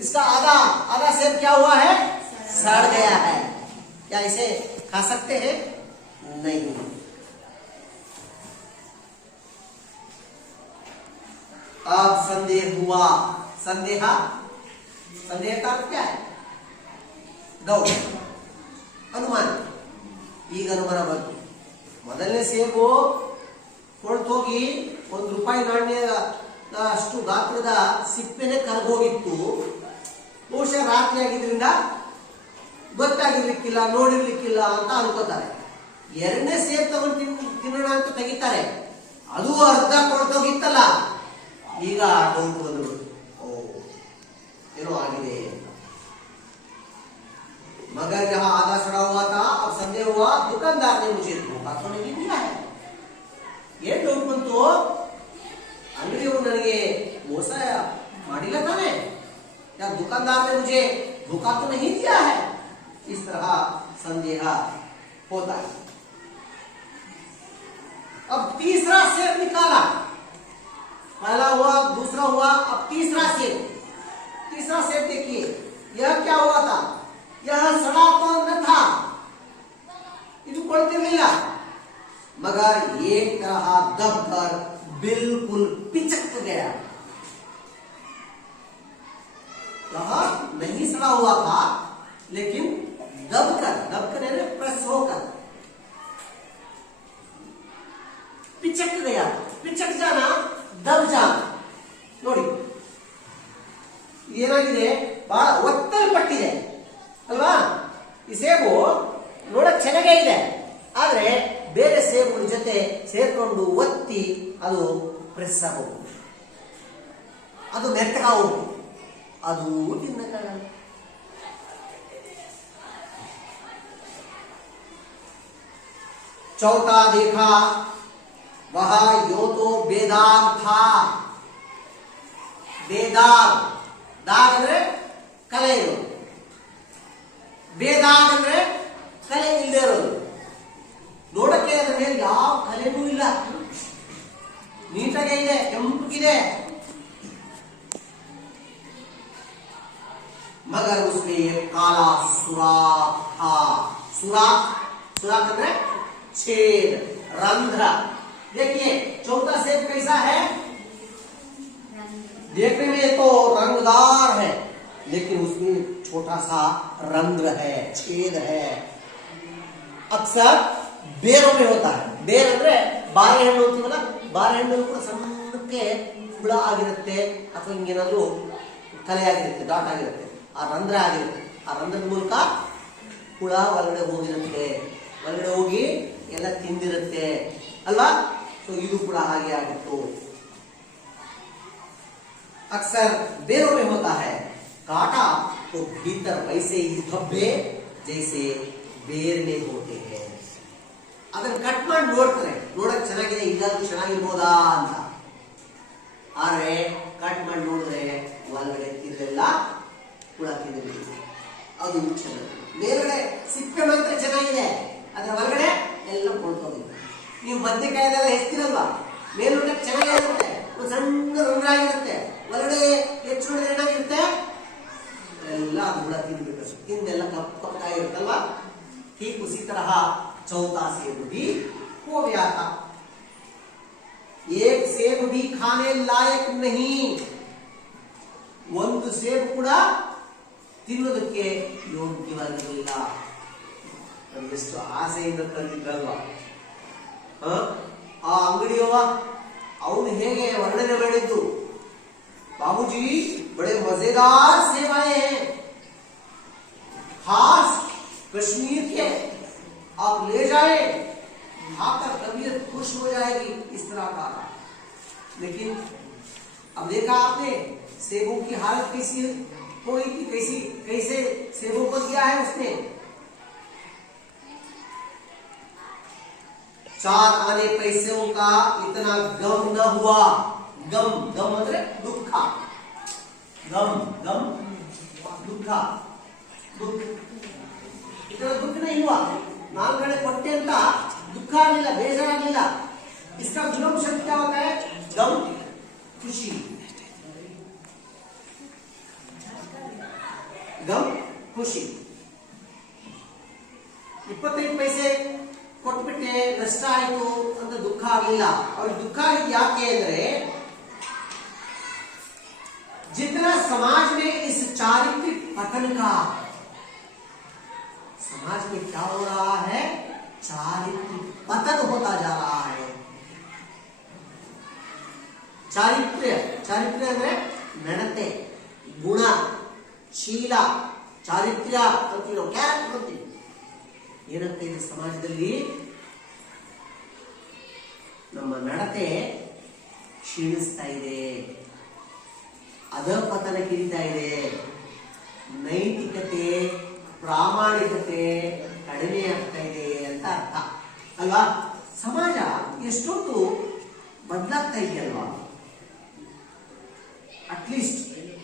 इसका आधा आधा सेब क्या हुआ है, सड़ गया है। क्या इसे खा सकते हैं, नहीं। अब संदेह हुआ, संदेह संदेह का अर्थ क्या है, ಡೌಟ್, ಅನುಮಾನ। ಈಗ ಅನುಮಾನ ಬಂತು, ಮೊದಲನೇ ಸೇಬು ಕೊಳ್ತೋಗಿ ₹1 ನಾಣ್ಯ ಅಷ್ಟು ಗಾತ್ರದ ಸಿಪ್ಪೆನೆ ಕರಗೋಗಿತ್ತು, ಬಹುಶಃ ರಾತ್ರಿ ಆಗಿದ್ರಿಂದ ಗೊತ್ತಾಗಿರ್ಲಿಕ್ಕಿಲ್ಲ, ನೋಡಿರ್ಲಿಕ್ಕಿಲ್ಲ ಅಂತ ಅನ್ಕೋತಾರೆ। ಎರಡನೇ ಸೇಬ್ ತಗೊಂಡು ತಿನ್ನೋಣ ಅಂತ ತೆಗಿತಾರೆ, ಅದು ಅರ್ಧ ಕೊಳ್ತೋಗಿತ್ತಲ್ಲ, ಈಗ ಡೌಟ್ ಬಂದ್ರು, ಓ ಏನೋ ಆಗಿದೆ। मगर जहां आधा सड़ा हुआ था, अब संदेह हुआ दुकानदार ने मुझे धोखा तो नहीं दिया है। ये ಡೌಟ್ ಬಂತು, ಅಂಗಡಿಯವರು ನನಗೆ ಮೋಸ ಮಾಡಿಲ್ಲ ತಾನೆ, या दुकानदार ने मुझे धोखा तो नहीं दिया है। इस तरह संदेह होता है। अब तीसरा सेब निकाला, पहला हुआ, दूसरा हुआ, अब तीसरा सेब। तीसरा सेब देखिए, यह क्या हुआ था, यह सड़ा तो न था, ಇದು ಕೊಳ್ತಿರ್ಲಿಲ್ಲ, मगर एक तरह दबकर बिल्कुल पिचक गया। यह नहीं सड़ा हुआ था, लेकिन दबकर यानी प्रेस होकर पिचक गया। पिचक जाना, दब जाना। ನೋಡಿ ಏನಾಗಿದೆ, ಬಹಳ ಒತ್ತಲ್ಪಟ್ಟಿದೆ ಅಲ್ವಾ। ಈ ಸೇಬು ನೋಡಕ್ ಚೆನ್ನಾಗೇ ಇದೆ, ಆದ್ರೆ ಬೇರೆ ಸೇಬುಗಳ ಜೊತೆ ಸೇರ್ಕೊಂಡು ಒತ್ತಿ ಅದು ಪ್ರೆಸ್ ಆಗೋದು, ಅದು ಮೆತ್ತಗಾಗೋದು, ಅದು ತಿನ್ನಕ್ಕಾಗಲ್ಲ। चौथा देखा, वह यो तो बेदाग था। बेदाग, दाग ಅಂದ್ರೆ ಕಲೆ ಇರೋದು, ಬೇದಾಗ್ ಅಂದ್ರೆ ಕಲೆ ಇಲ್ಲದೆ ಇರೋದು। ನೋಡಕ್ಕೆ ಅದರ ಮೇಲೆ ಯಾವ ಕಲೆನೂ ಇಲ್ಲ, ನೀಟಾಗೆ ಇದೆ, ಕೆಂಪಗಿದೆ। मगर उसमें एक काला सुराख था। सुराख, सुराख ಅಂದ್ರೆ छेद, रंध्र। देखिए चौथा सेब कैसा है, देखने में तो रंगदार है, लेकिन उसमें छोटा सा रंध्र है, छेद है। अक्सर ಬೇರು में होता है। ಬೇರು ಅಂದ್ರೆ ಬಾಳೆಹಣ್ಣು ಅಂತೀವಲ್ಲ, ಬಾಳೆಹಣ್ಣು ಕೂಡ ಸಣ್ಣಕ್ಕೆ ಹುಳ ಆಗಿರುತ್ತೆ, ಅಥವಾ ಹಿಂಗೇನಾದ್ರೂ ಕಲೆ ಆಗಿರುತ್ತೆ, ಡಾಟ್ ಆಗಿರುತ್ತೆ, ಆ ರಂಧ್ರ ಆಗಿರುತ್ತೆ, ಆ ರಂಧ್ರದ ಮೂಲಕ ಹುಳ ಒಳಗಡೆ ಹೋಗಿರುತ್ತೆ, ಒಳಗಡೆ ಹೋಗಿ ಎಲ್ಲ ತಿಂದಿರುತ್ತೆ ಅಲ್ವಾ। ಸೊ ಇದು ಕೂಡ ಹಾಗೆ ಆಗಿತ್ತು। अक्सर बेरों में होता है, काटा तो भीतर वैसे ही धब्बे जैसे ಬೇರ್ में होते हैं। ಅದನ್ನ ಕಟ್ ಮಾಡಿ ನೋಡ್ತಾರೆ, ನೋಡಕ್ ಚೆನ್ನಾಗಿದೆ, ಇದಾದ್ರೂ ಚೆನ್ನಾಗಿರ್ಬೋದಾ ಅಂತ, ಆದ್ರೆ ಕಟ್ ಮಾಡಿ ನೋಡಿದ್ರೆ ಒಳಗಡೆ ತಿಂದ್ರೆಲ್ಲ ಹುಳ ತಿಂದಿರ್ಬೇಕು, ಅದು ಚೆನ್ನಾಗಿ। ಮೇಲ್ಗಡೆ ಸಿಪ್ಪೆ ಮಾತ್ರ ಚೆನ್ನಾಗಿದೆ, ಅದ್ರ ಒಳಗಡೆ ಎಲ್ಲ ಕೊಳ್ತೋಗಿದೆ। ನೀವು ಬದನೆಕಾಯಿದೆಲ್ಲ ಹೆಚ್ಚಿರಲ್ವಾ, ಮೇಲ್ಗಡೆ ಚೆನ್ನಾಗಿರುತ್ತೆ, ಒಂದು ಸಣ್ಣ ರಂಧ್ರ ಆಗಿರುತ್ತೆ, ಒಳಗಡೆ ಹೆಚ್ಚು ನೋಡಿದ್ರೆ ಏನಾಗಿರುತ್ತೆ, ಎಲ್ಲ ಅದು ಹುಳ ತಿಂದ್ಬಿಟ್ಟು ತಿಂದೆಲ್ಲ ಕಪ್ಪಾಗಿರುತ್ತಲ್ವಾ। ठीक उसी तरह चौथा सेब भी हो गया था। एक सेब भी खाने लायक नहीं, ಒಂದು ಸೇಬು ಕೂಡ ತಿನ್ನೋದಕ್ಕೆ ಯೋಗ್ಯವಾಗಿರಲಿಲ್ಲ। ಎಷ್ಟು ಆಸೆಯಿಂದ ತಂದಿದ್ದಲ್ವಾ ಆ ಅಂಗಡಿಯವ, ಅವನು ಹೇಗೆ ವರ್ಣನೆ ಮಾಡಿದ್ದು, ಬಾಬೂಜಿ ಬड़े मजेदार सेवाएं हैं, खास कश्मीर के, आप ले जाए, खाकर तबीयत खुश हो जाएगी, इस तरह का। लेकिन अब देखा आपने सेबों की हालत कैसी हो गई थी, कैसे सेबों को दिया है उसने। 4 आने पैसों का इतना गम न हुआ। गम मतलब दुखा, गम दुखा, दुख, इतना दुख नहीं हुआ। 4 ಕಡೆ ಕೊಟ್ಟೆ ಅಂತ ದುಃಖ ಆಗಲಿಲ್ಲ, ಬೇಜಾರಾಗಲಿಲ್ಲ। इसका विलोम शब्द क्या होता है? गम, खुशी, गम खुशी। 25 पैसे ಕೊಟ್ಬಿಟ್ಟೆ, ನಷ್ಟ ಆಯಿತು ಅಂತ ದುಃಖ ಆಗಲಿಲ್ಲ। ಅವ್ರಿಗೆ ದುಃಖ ಆಗಿದ್ದು ಯಾಕೆ ಅಂದ್ರೆ जितना समाज में इस चारित्रिक पतन का, समाज में क्या हो रहा है? चारित्रिक पतन होता जा रहा है। चारित्र्य ಅಂದ್ರೆ ನಡತೆ, ಗುಣ, ಶೀಲ, ಚಾರಿತ್ರ್ಯ ಅಂತೀವಿ ನಾವು, ಕ್ಯಾರೆಕ್ಟರ್ ಅಂತೀವಿ। ಏನಂತ ಇದೆ ಸಮಾಜದಲ್ಲಿ? ನಮ್ಮ ನಡತೆ ಕ್ಷೀಣಿಸ್ತಾ ಇದೆ, ಅಧಪತನಕ್ಕಿಳಿತಾ ಇದೆ, ನೈತಿಕತೆ, ಪ್ರಾಮಾಣಿಕತೆ ಕಡಿಮೆ ಆಗ್ತಾ ಇದೆ ಅಂತ ಅರ್ಥ ಅಲ್ವಾ? ಸಮಾಜ ಎಷ್ಟೊಂದು ಬದಲಾಗ್ತಾ ಇದೆಯಲ್ವಾ? ಅಟ್ಲೀಸ್ಟ್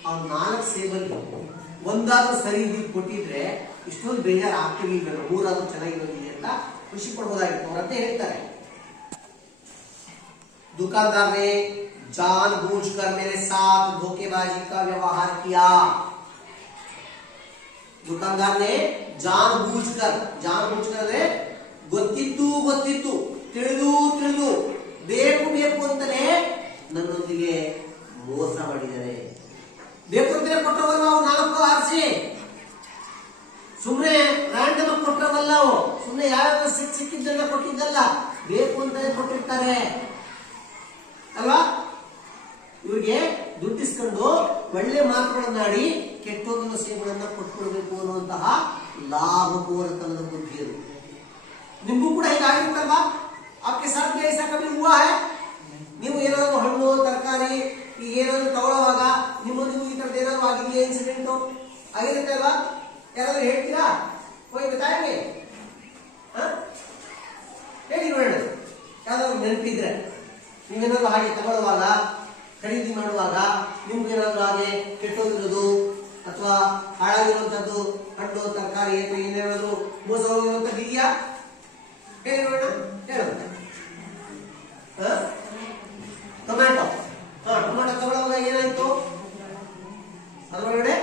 ಅವ್ರು 4 ಸೇಬಲ್ಲಿ ಒಂದಾದ್ರೂ ಸರಿ ಇದ್ದಿದ್ದು ಕೊಟ್ಟಿದ್ರೆ ಇಷ್ಟೊಂದು ಬೇಜಾರು ಆಗ್ತಿರ್ಲಿಲ್ಲ, 3 ಚೆನ್ನಾಗಿರೋದಿದೆ ಅಂತ ಖುಷಿ ಪಡ್ಬೋದಾಗಿತ್ತು ಅವ್ರಂತ ಹೇಳ್ತಾರೆ। दुकानदार ने जानबूझकर मेरे साथ धोखेबाजी का व्यवहार किया। दुकानदार ने जानबूझकर ಗೊತ್ತಿತ್ತು ತಿಳಿದು ಬೇಕು ಅಂತಲೇ ನನ್ನೊಂದಿಗೆ ಮೋಸ ಮಾಡಿದ್ದಾರೆ। ಬೇಕು ಅಂತಲೇ ಕೊಟ್ಟವಲ್ಲ ಅವು 4 ಆರಿಸಿ, ಸುಮ್ಮನೆ ರ್ಯಾಂಡಮ್ ಆಗಿ ಕೊಟ್ಟವಲ್ಲ ಅವು, ಸುಮ್ಮನೆ ಯಾರು ಸಿಕ್ಕಿದ್ದನ್ನ ಕೊಟ್ಟಿದ್ದಲ್ಲ, ಬೇಕು ಅಂತಲೇ ಕೊಟ್ಟಿರ್ತಾರೆ ಅಲ್ವಾ? ಇವ್ರಿಗೆ ದುಡ್ಡಿಸ್ಕೊಂಡು ಒಳ್ಳೆ ಮಾತುಗಳನ್ನಾಡಿ ಕೆಟ್ಟೋಗಿನ ಸೇವೆಗಳನ್ನ ಕೊಟ್ಕೊಡ್ಬೇಕು ಅನ್ನುವಂತಹ ಲಾಭಕೋರತನದ ಬುದ್ಧಿ ಅದು। ನಿಮಗೂ ಕೂಡ ಹೀಗಾಗಿರುತ್ತಲ್ವಾ? आपके साथ भी ऐसा कभी हुआ है? ನೀವು ಏನಾದ್ರು ಹಣ್ಣು ತರಕಾರಿ ಈಗ ಏನಾದ್ರು ತಗೊಳ್ಳುವಾಗ ನಿಮ್ಮೊಂದಿಗೂ ಈ ತರದ್ದು ಏನಾದ್ರು ಆಗಿದೆಯಾ? ಇನ್ಸಿಡೆಂಟ್ ಆಗಿರುತ್ತೆ ಅಲ್ವಾ? ಯಾರಾದ್ರೂ ಹೇಳ್ತೀರಾ? कोई बताएंगे? ಹೇಳಿ ನೋಡೋಣ, ಯಾವ್ದಾದ್ರು ನೆನಪಿದ್ರೆ। ನೀವೇನಾದ್ರು ಹಾಗೆ ತಗೊಳ್ಳುವಾಗ, ಖರೀದಿ ಮಾಡುವಾಗ ನಿಮ್ಗೇನಾದ್ರು ಹಾಗೆ ಕೆಟ್ಟೋಗಿರೋದು ಅಥವಾ ಹಾಳಾಗಿರುವಂತದ್ದು ಹಣ್ಣು ತರಕಾರಿ ಅಥವಾ ಏನೇನಾದ್ರು ಮೋಸ ಹೋಗಿರುವಂತದ್ದು ಇದೆಯಾ? ಹೇಳಿ ನೋಡೋಣ, ಹೇಳೋಣ। ಟೊಮ್ಯಾಟೊ ತಗೊಳ್ಳುವಾಗ ಏನಾಯ್ತು? ಅದರೊಳಗಡೆ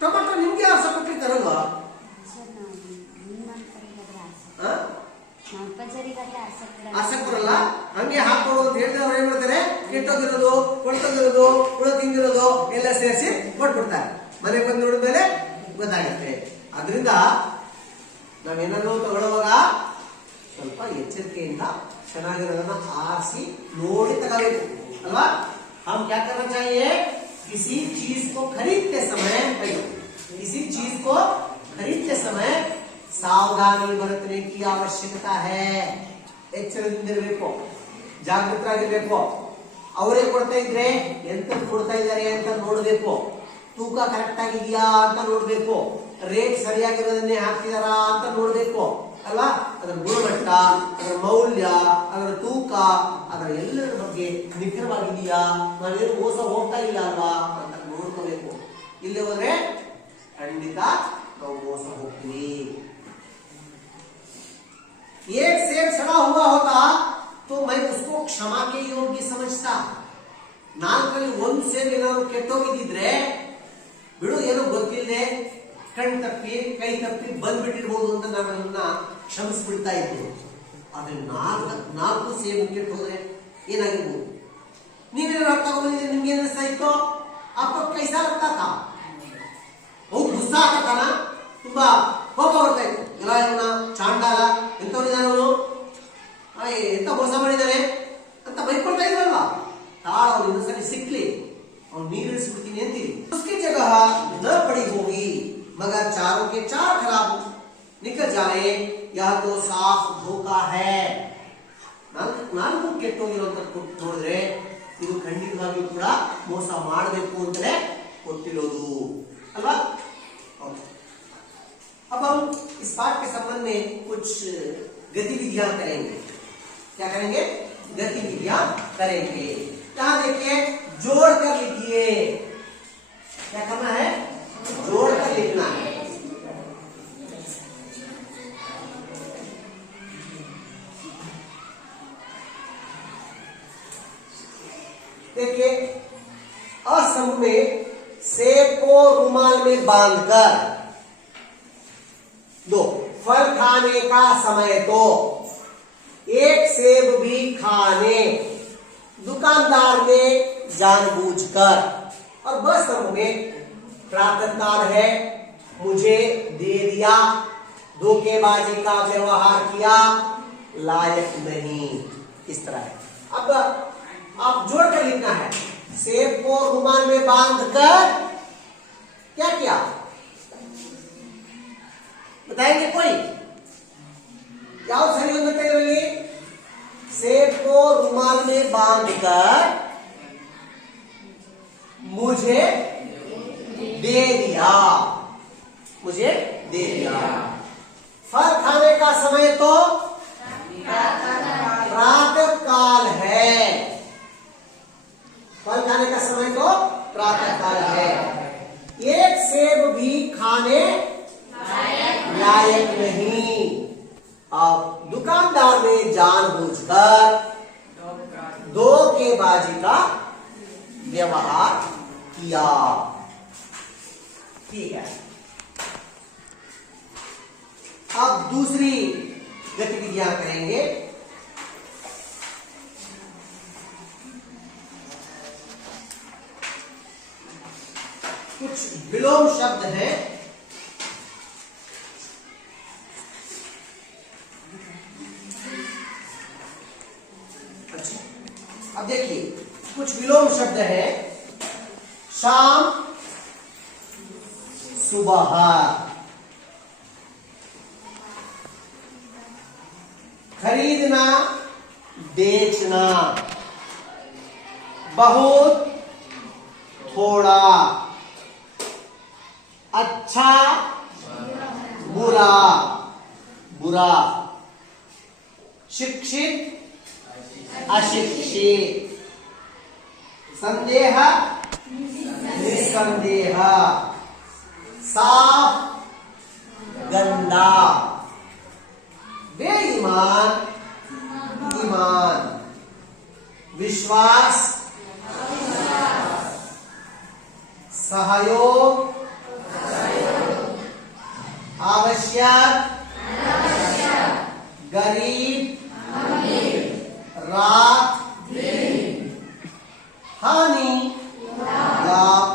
ಟೊಮ್ಯಾಟೊ ನಿಮ್ಗೆ ಯಾರು ಕೊಟ್ಟಿರ್ತಾರಲ್ವಾ? ಆಸಕ್ತರಲ್ಲ, ಹಂಗೆ ಹಾಕೋದು ಅಂತ ಹೇಳಿದ್ರೆ ಅವ್ರು ಏನ್ ಮಾಡ್ತಾರೆ? ಕೆಟ್ಟೋಗಿರೋದು, ಕೊಳ್ತೋಗಿರೋದು, ಹುಳ ತಿಂದಿರೋದು ಎಲ್ಲ ಸೇರಿಸಿ ಕೊಟ್ಬಿಡ್ತಾರೆ। ಮನೆಗೆ ಬಂದು ನೋಡಿದ್ಮೇಲೆ ಗೊತ್ತಾಗುತ್ತೆ। ಅದರಿಂದ ನಾವೇನಾದ್ರು ತಗೊಳ್ಳುವಾಗ ಸ್ವಲ್ಪ ಎಚ್ಚರಿಕೆಯಿಂದ ಚೆನ್ನಾಗಿರೋದನ್ನ ಆರಿಸಿ ನೋಡಿ ತಗೋಬೇಕು ಅಲ್ವಾ? हम क्या करना चाहिए? किसी चीज को खरीदते समय सावधानी बरतने की आवश्यकता है। ಎಚ್ಚರದಿಂದಿರಬೇಕು, ಜಾಗೃತರಾಗಿರ್ಬೇಕು। ಅವರೇ ಕೊಡ್ತಾ ಇದ್ರೆ ಎಂತದ್ದು ಕೊಡ್ತಾ ಇದ್ದಾರೆ ಅಂತ ನೋಡ್ಬೇಕು, ತೂಕ ಕರೆಕ್ಟ್ ಆಗಿದೆಯಾ ಅಂತ ನೋಡ್ಬೇಕು, ರೇಟ್ ಸರಿಯಾಗಿರೋದನ್ನೇ ಹಾಕ್ತಿದಾರಾ ಅಂತ ನೋಡ್ಬೇಕು ಅಲ್ವಾ? ಅದರ ಗುಣಮಟ್ಟ, ಅದರ ಮೌಲ್ಯ, ಅದರ ತೂಕ, ಅದರ ಎಲ್ಲರ ಬಗ್ಗೆ ನಿಖರವಾಗಿದೆಯಾ, ನಾವೇನು ಮೋಸ ಹೋಗ್ತಾ ಇಲ್ಲ ಅಲ್ವಾ ಅಂತ ನೋಡ್ಕೋಬೇಕು। ಇಲ್ಲಿ ಹೋದ್ರೆ ಖಂಡಿತ ನಾವು ಮೋಸ ಹೋಗ್ತೀವಿ। एक सेब सड़ा हुआ होता तो मैं उसको क्षमा के योग्य समझता। 4ರಲ್ಲಿ 1 ಸೇಬ್ ಏನಾದ್ರು ಕೆಟ್ಟೋಗಿದ್ರೆ ಬಿಡು, ಏನೋ ಗೊತ್ತಿಲ್ಲದೆ ಕಣ್ ತಪ್ಪಿ ಕೈ ತಪ್ಪಿ ಬಂದ್ಬಿಟ್ಟಿರ್ಬೋದು ಅಂತ ನಾನು ಅದನ್ನ ಕ್ಷಮಿಸ್ಬಿಡ್ತಾ ಇದ್ದೆ। ಆದ್ರೆ 4 ಸೇಬು ಕೆಟ್ಟು ಹೋದ್ರೆ ಏನಾಗಿರ್ಬೋದು? ನೀವೇನಾದ್ರು ಅರ್ಥ ಬಂದಿದ್ರೆ ನಿಮ್ಗೆ ಏನಿಸ್ತಾ ಇತ್ತು? आपको कैसा लगता था? बहुत गुस्सा आता था ना, ತುಂಬಾ ಕೋಪ ಬರ್ತಾ ಇತ್ತು। ಎಲ್ಲ ಇವನ ಚಾಂಡಾಲ ಎಂತವನಿದ್ದಾನೆ, ಅವನು ಎಂತ ಮೋಸ ಮಾಡಿದ್ದಾನೆ ಅಂತ ಬೈಕೊಳ್ತಾ ಇದ್ರಲ್ವಾ? ತಾಳ ಅವ್ರು ಇನ್ನೊಂದ್ಸರಿ ಸಿಕ್ಲಿ, और नीरज स्मृति ने दी उसकी जगह न पड़ी होगी मगर चारों के चार खराब निकल जाए यह तो साफ धोखा है नानू केट्टो ನೋಡಿದ್ರೆ ಇದು ಖಂಡಿತವಾಗಿ ಕೂಡ ಮೋಸ ಮಾಡಬೇಕು ಅಂತಲೇ ಗೊತ್ತಿರೋದು अल्वा अब हम इस पाठ के संबंध में कुछ गतिविधियां करेंगे क्या करेंगे गतिविधियां करेंगे यहां देखिए जोड़ कर लिखिए क्या करना है जोड़ कर लिखना है देखिए असम में सेब को रुमाल में बांधकर दो फल खाने का समय तो एक सेब भी खाने दुकानदार ने जानबूझकर और बस में प्रातःकाल है मुझे दे दिया धोखेबाजी का व्यवहार किया लायक नहीं इस तरह है अब आप जोड़ कर लिखना है सेब को रुमाल में बांधकर क्या किया बताएंगे कोई क्या सही होना चाहिए सेब को रुमाल में बांधकर मुझे दे दिया फल खाने का समय तो प्रातः काल है फल खाने का समय तो प्रातः काल है एक सेब भी खाने लायक नहीं अब दुकानदार ने जानबूझकर धोखेबाजी का व्यवहार किया ठीक है अब दूसरी गतिविधियां करेंगे कुछ विलोम शब्द हैं अच्छा अब देखिए कुछ विलोम शब्द हैं शाम सुबह खरीदना बेचना बहुत थोड़ा अच्छा बुरा बुरा शिक्षित अशिक्षित संदेह निसंदेह साफ गंदा बेईमान ईमान विश्वास सहयोग आवश्यक गरीब रात हानि लाभ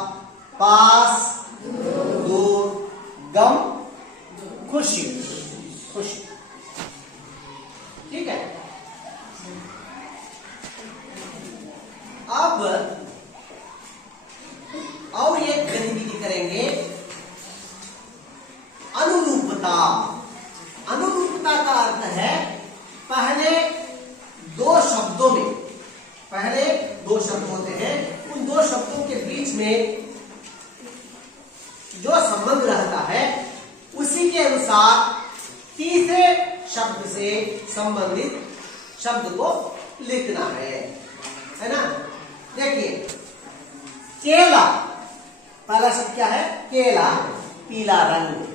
पास दूर गम खुशी खुशी ठीक है अब और एक गतिविधि करेंगे अनुरूपता अनुरूपता का अर्थ है पहले दो शब्द होते हैं उन दो शब्दों के बीच में जो संबंध रहता है उसी के अनुसार तीसरे शब्द से संबंधित शब्द को लिखना है ना देखिए केला पहला शब्द क्या है केला पीला रंग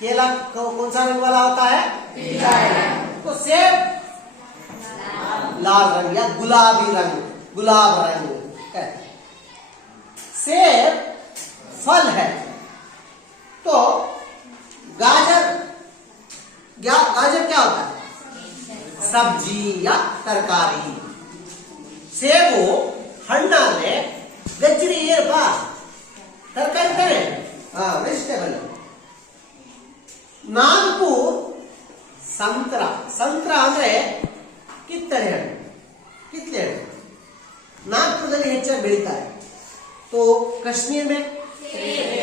केला कौन सा रंग वाला होता है पीला रंग तो सेब लाल रंग या गुलाबी रंग गुलाब रंग सेब फल है तो गाजर क्या होता है सब्जी या तरकारी ಸೇಬು ಹಣ್ಣಾದ್ರೆ ಗಜ್ಜರಿ ಏರ್ಪಾ ತರಕಾರಿ ತಾನೆ ವೆಜಿಟೇಬಲ್ ನಾಲ್ಕು ಸಂತ್ರ ಅಂದ್ರೆ ಕಿತ್ತಳೆ ಹಣ್ಣು ನಾಲ್ಕರಲ್ಲಿ ಹೆಚ್ಚಾಗಿ ಬೆಳೀತಾರೆ तो कश्मीर में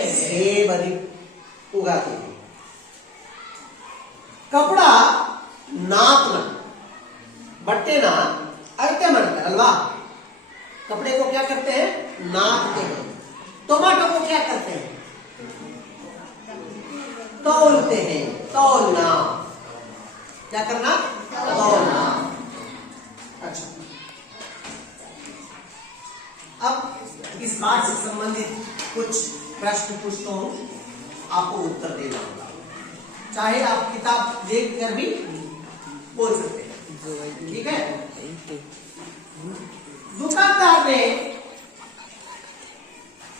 सेब अधिक उगाते हैं। कपड़ा नापना बट्टे ना अड़ते मरते अल्वा, कपड़े को क्या करते हैं, नापते हैं। टमाटो को क्या करते हैं, तौलते हैं, तौलना, क्या करना, तौलना। अच्छा, अब इस बात से संबंधित कुछ प्रश्न पूछता हूं, आपको उत्तर देना होगा, चाहे आप किताब देख कर भी बोल सकते हैं, ठीक है। दुकानदार ने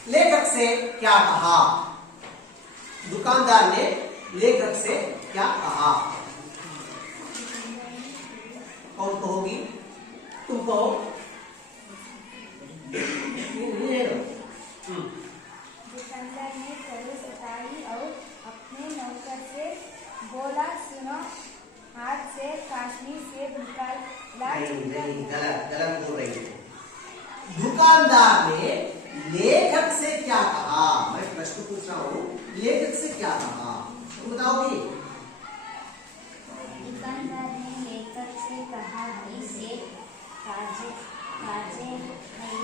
लेखक से क्या कहा, दुकानदार ने लेखक से क्या कहा, कौन कहोगी, तुम कहो। दुकानदार ने कड़ी उतारी और अपने नौकर से बोला, सुनो, हाथ से कश्मीर सेब निकाला। नहीं, गलत बोल रही है। दुकानदार ने लेखक से क्या कहा, मैं प्रश्न पूछ रहा हूँ, लेखक से क्या कहा, तुम बताओगी। दुकानदार ने लेखक से कहा, भाई सेब ताजे ताजे हैं,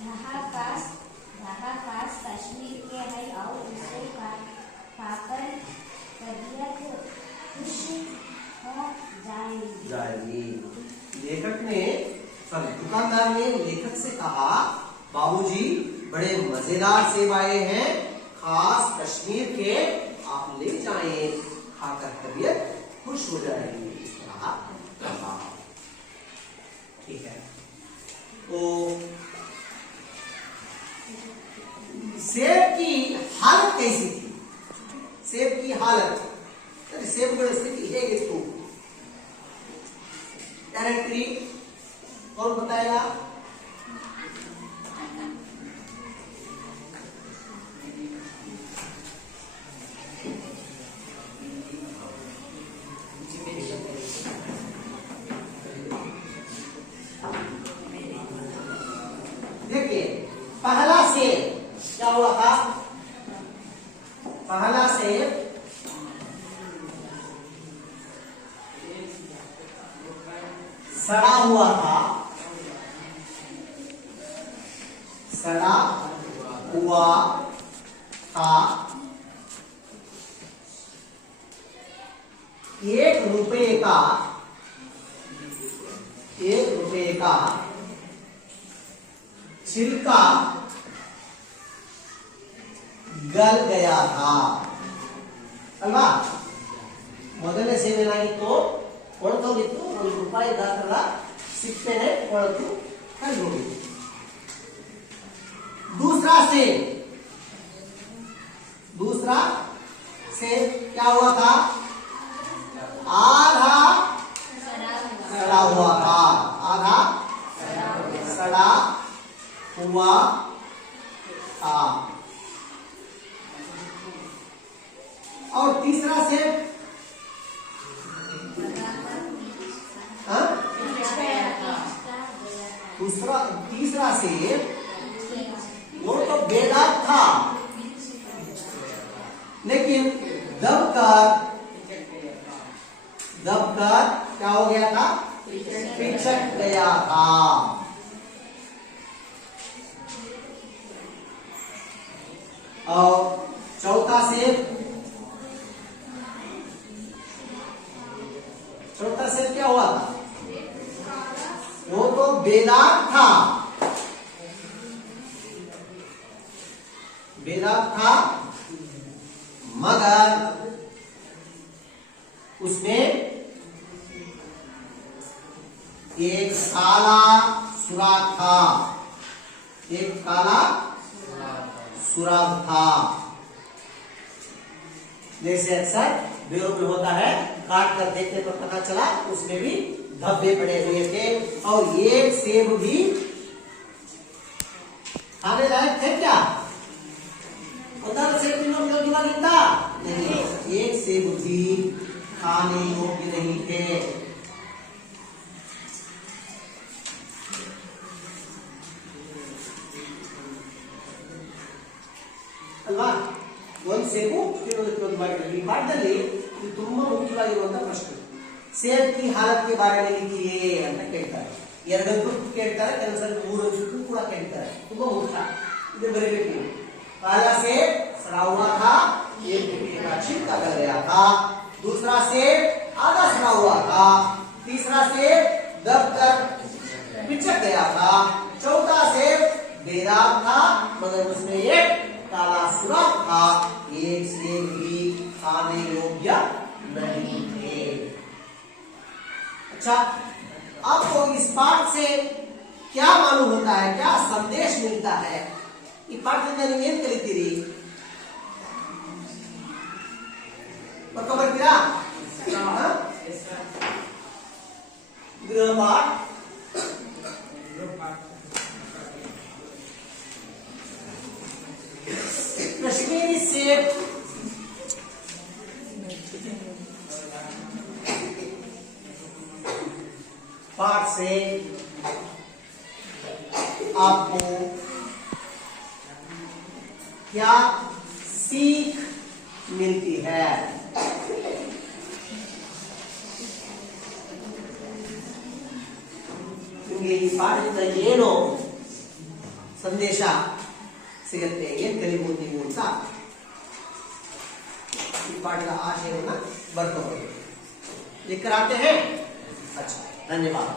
यहाँ पास कश्मीर के है और उसे खाकर तबीयत खुश हो जाएगी। लेखक ने दुकानदार ने लेखक से कहा, बाबूजी बड़े मजेदार सेब आए हैं, खास कश्मीर के, आप ले जाएं, खाकर तबीयत खुश हो जाएगी, इस तरह कहा। ठीक है, तो सेब की हालत कैसी थी, सेब की हालत, सेब की स्थिति है इसको डायरेक्टली कौन बताएगा। देखिए, पहला सेब क्या हुआ था, पहला सेब सड़ा हुआ था, सड़ा हुआ था, 1 रुपए का, 1 रुपए का छिलका गल गया था अल्वा। ಮೊದಲನೇ ಸೇವೇನಾಗಿತ್ತು, ಕೊಳ್ತೋಗಿತ್ತು, 1 ರೂಪಾಯಿ ಗಾತ್ರದ ಸಿಪ್ಪೆನೆ ಕೊಳೆತು ಹರಿದು ಹೋಗಿತ್ತು। दूसरा सेब क्या हुआ था, आधा सड़ा हुआ था, आधा सड़ा हुआ था। और तीसरा सेब तीसरा सेब वो तो बेदाग था, लेकिन दबकर क्या हो गया था, पिचक गया था। और चौथा सेब क्या हुआ था, वो तो बेदाग था, मगर उसमें एक काला सुराख था, जैसे अक्सर बेरों में होता है, काट कर देखने पर पता चला उसमें भी धब्बे पड़े हुए थे। और एक सेब भी खाने लायक थे क्या, सेब नहीं, एक सेब भी खाने योग्य नहीं थे। ಅಲ್ವಾ? ಒಂದು ಸೇಬು ತಿನ್ನೋದಕ್ಕೆ ಒಂದು ಮಾಡಿದ್ರು. ಈ ಪಾಠದಲ್ಲಿ ಇದು ತುಂಬಾ ಮುಖ್ಯವಾಗಿರುವಂತಹ ಪ್ರಶ್ನೆ. ಸೇಬ್ ಕಿ ಹಾಲತ್ ಕೆ ಬಾರೆ ಮೇ ಲಿಖಿಯೇ ಅಂತ ಕೇಳ್ತಾರೆ. 2 ಅಂಕಕ್ಕೂ ಕೇಳ್ತಾರೆ, ಕೆಲವೊಂದ್ಸಲ 3 ಅಂಕಕ್ಕೂ ಕೂಡ ಕೇಳ್ತಾರೆ. ತುಂಬಾ ಮುಖ್ಯ, ಇದು ಬರೀಬೇಕು. पहला सेब सड़ा हुआ था, एक टुकड़े का छिलका गल गया था। दूसरा सेब आधा सड़ा हुआ था। तीसरा सेब दबकर पिचक गया था। चौथा सेब बेदाग था मगर उसमें एक काला सुराख था। एक सेब भी खाने योग्य नहीं थे। अच्छा, आपको इस पाठ से क्या मालूम होता है, क्या संदेश मिलता है? ಈ ಪಾಠದಿಂದ ನೀವು ಏನ್ ಕಲಿತೀರಿ? ಪಕ್ಕ ಬರ್ತೀರಾ? ಗೃಹ ಪಾಠ कश्मीरी सेब पाठ से आपको क्या सीख मिलती है? ನಿಮಗೆ ಈ ಪಾಠದಿಂದ ಏನು ಸಂದೇಶ ಸಿಗುತ್ತೆ, ಏನ್ ಕಲಿಬಹುದು ನೀವು ಅಂತ ಈ ಪಾಠದ ಆಶಯವನ್ನ ಬರ್ಕೋಬಹುದು. लिख कर आते हैं। अच्छा, धन्यवाद।